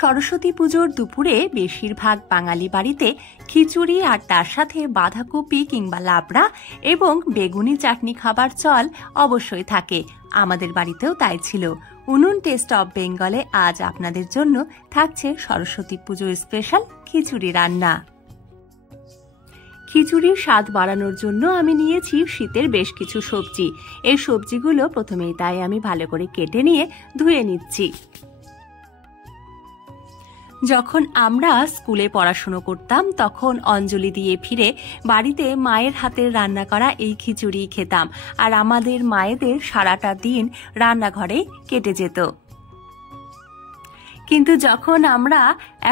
সরস্বতী পুজোর দুপুরে বেশিরভাগ বাঙালি বাড়িতে খিচুড়ি আর তার সাথে বাঁধাকপি কিংবা লাবড়া এবং বেগুনি চাটনি খাবার চল অবশ্যই থাকে। আমাদের বাড়িতেও তাই ছিল। উনুন টেস্ট অফ বেঙ্গলে আজ আপনাদের জন্য থাকছে সরস্বতী পুজোর স্পেশাল খিচুড়ি রান্না। খিচুড়ির স্বাদ বাড়ানোর জন্য আমি নিয়েছি শীতের বেশ কিছু সবজি। এই সবজিগুলো প্রথমেই তাই আমি ভালো করে কেটে নিয়ে ধুয়ে নিচ্ছি। যখন আমরা স্কুলে পড়াশুনো করতাম তখন অঞ্জলি দিয়ে ফিরে বাড়িতে মায়ের হাতের রান্না করা এই খিচুড়ি খেতাম, আর আমাদের মায়েদের সারাটা দিন রান্নাঘরে কেটে যেত। কিন্তু যখন আমরা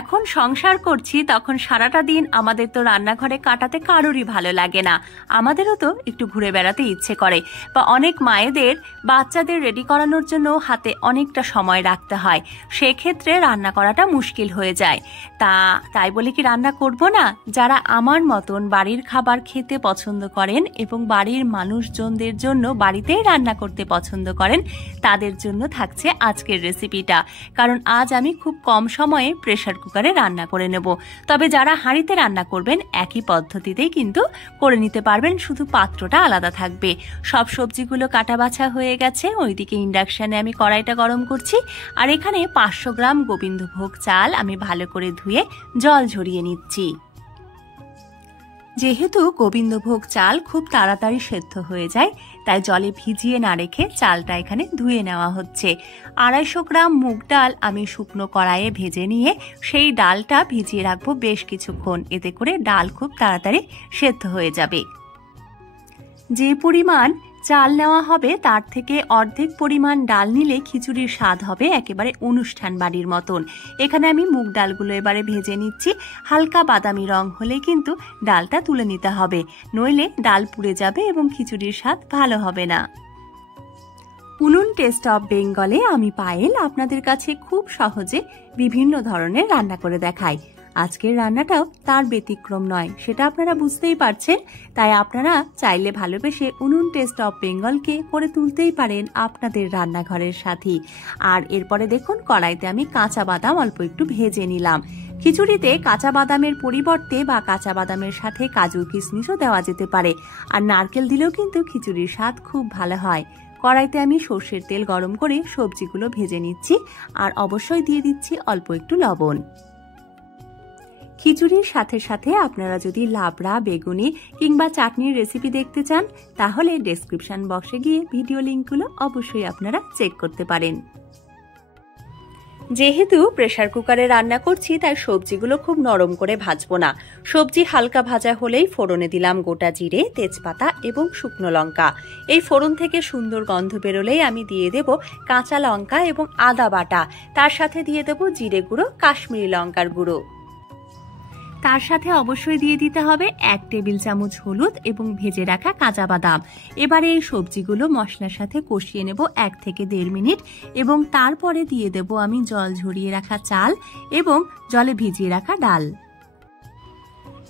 এখন সংসার করছি তখন সারাটা দিন আমাদের তো রান্নাঘরে কাটাতে কারোরই ভালো লাগে না। আমাদেরও তো একটু ঘুরে বেড়াতে ইচ্ছে করে, বা অনেক মায়েদের বাচ্চাদের রেডি করানোর জন্য হাতে অনেকটা সময় রাখতে হয়, সেক্ষেত্রে রান্না করাটা মুশকিল হয়ে যায়। তাই বলে কি রান্না করব না? যারা আমার মতন বাড়ির খাবার খেতে পছন্দ করেন এবং বাড়ির মানুষজনদের জন্য বাড়িতেই রান্না করতে পছন্দ করেন, তাদের জন্য থাকছে আজকের রেসিপিটা। কারণ আজ আমি খুব কম সময়ে প্রেসার কুকারে রান্না করে নেব। তবে যারা হাঁড়িতে রান্না করবেন একই পদ্ধতিতেই কিন্তু করে নিতে পারবেন, শুধু পাত্রটা আলাদা থাকবে। সব সবজিগুলো কাটা বাছা হয়ে গেছে। ওইদিকে ইন্ডাকশনে আমি কড়াইটা গরম করছি, আর এখানে 500 গ্রাম গোবিন্দভোগ চাল আমি ভালো করে ধুয়ে জল ঝরিয়ে নিচ্ছি। যেহেতু গোবিন্দভোগ চাল খুব তাড়াতাড়ি সেদ্ধ হয়ে যায়, তাই জলে ভিজিয়ে না রেখে চালটা এখানে ধুয়ে নেওয়া হচ্ছে। 250 গ্রাম মুগ ডাল আমি শুকনো কড়াইয়ে ভেজে নিয়ে সেই ডালটা ভিজিয়ে রাখবো বেশ কিছুক্ষণ, এতে করে ডাল খুব তাড়াতাড়ি সেদ্ধ হয়ে যাবে। যে পরিমাণ চাল নেওয়া হবে তার থেকে অর্ধেক পরিমাণ ডাল নিলে খিচুড়ির স্বাদ হবে একেবারে অনুষ্ঠান বাড়ির মতন। এখানে আমি মুগ ডালগুলো এবারে ভেজে নিচ্ছি। হালকা বাদামি রং হলে কিন্তু ডালটা তুলে নিতে হবে, নইলে ডাল পুড়ে যাবে এবং খিচুড়ির স্বাদ ভালো হবে না। উনুন টেস্ট অফ বেঙ্গলে আমি পায়েল আপনাদের কাছে খুব সহজে বিভিন্ন ধরনের রান্না করে দেখাই। আজকের রান্নাটাও তার ব্যতিক্রম নয়, সেটা আপনারা বুঝতেই পারছেন। তাই আপনারা চাইলে ভালোবেসে উনুন টেস্ট অফ বেঙ্গলকে করে তুলতেই পারেন আপনাদের রান্নাঘরের সাথী। আর এরপরে দেখুন কড়াইতে আমি কাঁচা বাদাম অল্প একটু ভেজে নিলাম। খিচুড়িতে কাঁচা বাদামের পরিবর্তে বা কাঁচা বাদামের সাথে কাজু কিশমিশও দেওয়া যেতে পারে, আর নারকেল দিলেও কিন্তু খিচুড়ির স্বাদ খুব ভালো হয়। কড়াইতে আমি সর্ষের তেল গরম করে সবজিগুলো ভেজে নিচ্ছি, আর অবশ্যই দিয়ে দিচ্ছি অল্প একটু লবণ। খিচুড়ির সাথে সাথে আপনারা যদি লাবড়া, বেগুনি কিংবা চাটনির রেসিপি দেখতে চান তাহলে ডেসক্রিপশন বক্সে গিয়ে ভিডিও লিঙ্কগুলো অবশ্যই আপনারা চেক করতে পারেন। যেহেতু প্রেসার কুকারে রান্না করছি তাই সবজিগুলো খুব নরম করে ভাজবো না। সবজি হালকা ভাজা হলেই ফোড়নে দিলাম গোটা জিরে, তেজপাতা এবং শুকনো লঙ্কা। এই ফোড়ন থেকে সুন্দর গন্ধ বেরোলেই আমি দিয়ে দেব কাঁচা লঙ্কা এবং আদা বাটা। তার সাথে দিয়ে দেব জিরে গুঁড়ো, কাশ্মীরি লঙ্কার গুঁড়ো। তার সাথে অবশ্যই দিয়ে দিতে হবে 1 টেবিল চামচ হলুদ এবং ভেজে রাখা কাঁচা বাদাম। এবারে এই সবজিগুলো মশলার সাথে কষিয়ে নেব 1 থেকে 1.5 মিনিট, এবং তারপরে দিয়ে দেব আমি জল ঝরিয়ে রাখা চাল এবং জলে ভিজিয়ে রাখা ডাল।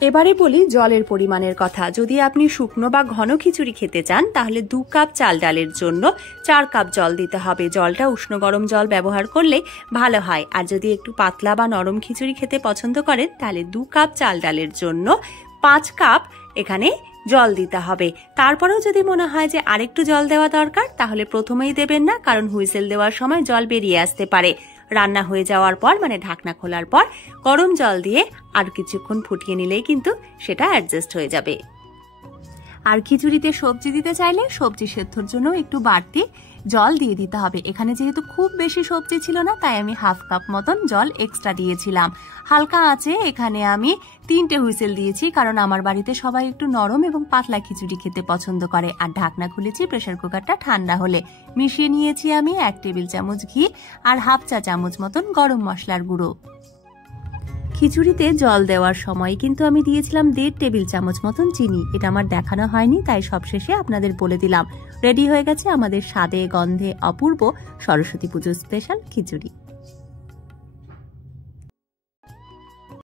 এবারে বলি জলের পরিমাণের কথা। যদি আপনি শুকনো বা ঘন খিচুড়ি খেতে চান তাহলে 2 কাপ চাল ডালের জন্য 4 কাপ জল দিতে হবে। জলটা উষ্ণ গরম জল ব্যবহার করলে ভালো হয়। আর যদি একটু পাতলা বা নরম খিচুড়ি খেতে পছন্দ করেন তাহলে 2 কাপ চাল ডালের জন্য 5 কাপ এখানে জল দিতে হবে। তারপরেও যদি মনে হয় যে আরেকটু জল দেওয়া দরকার তাহলে প্রথমেই দেবেন না, কারণ হুইসেল দেওয়ার সময় জল বেরিয়ে আসতে পারে। রান্না হয়ে যাওয়ার পর মানে ঢাকনা খোলার পর গরম জল দিয়ে আর কিছুক্ষণ ফুটিয়ে নিলেই কিন্তু সেটা অ্যাডজাস্ট হয়ে যাবে। আর খিচুড়িতে সবজি দিতে চাইলে সবজি সেদ্ধর জন্য একটু বাড়তি জল দিয়ে দিতে হবে। এখানে যেহেতু খুব বেশি সবজি ছিল না তাই আমি 1/2 কাপ মতন জল এক্সট্রা দিয়েছিলাম। হালকা আঁচে এখানে আমি 3টে হুইসেল দিয়েছি, কারণ আমার বাড়িতে সবাই একটু নরম এবং পাতলা খিচুড়ি খেতে পছন্দ করে। আর ঢাকনা খুলেছি প্রেসার কুকারটা ঠান্ডা হলে। মিশিয়ে নিয়েছি আমি 1 টেবিল চামচ ঘি আর 1/2 চা চামচ মতন গরম মশলার গুঁড়ো। খিচুড়িতে জল দেওয়ার সময় কিন্তু আমি দিয়েছিলাম 1.5 টেবিল চামচ মতন চিনি। এটা আমার দেখানো হয়নি তাই সবশেষে আপনাদের বলে দিলাম। রেডি হয়ে গেছে আমাদের স্বাদে গন্ধে অপূর্ব সরস্বতী পুজোর স্পেশাল খিচুড়ি।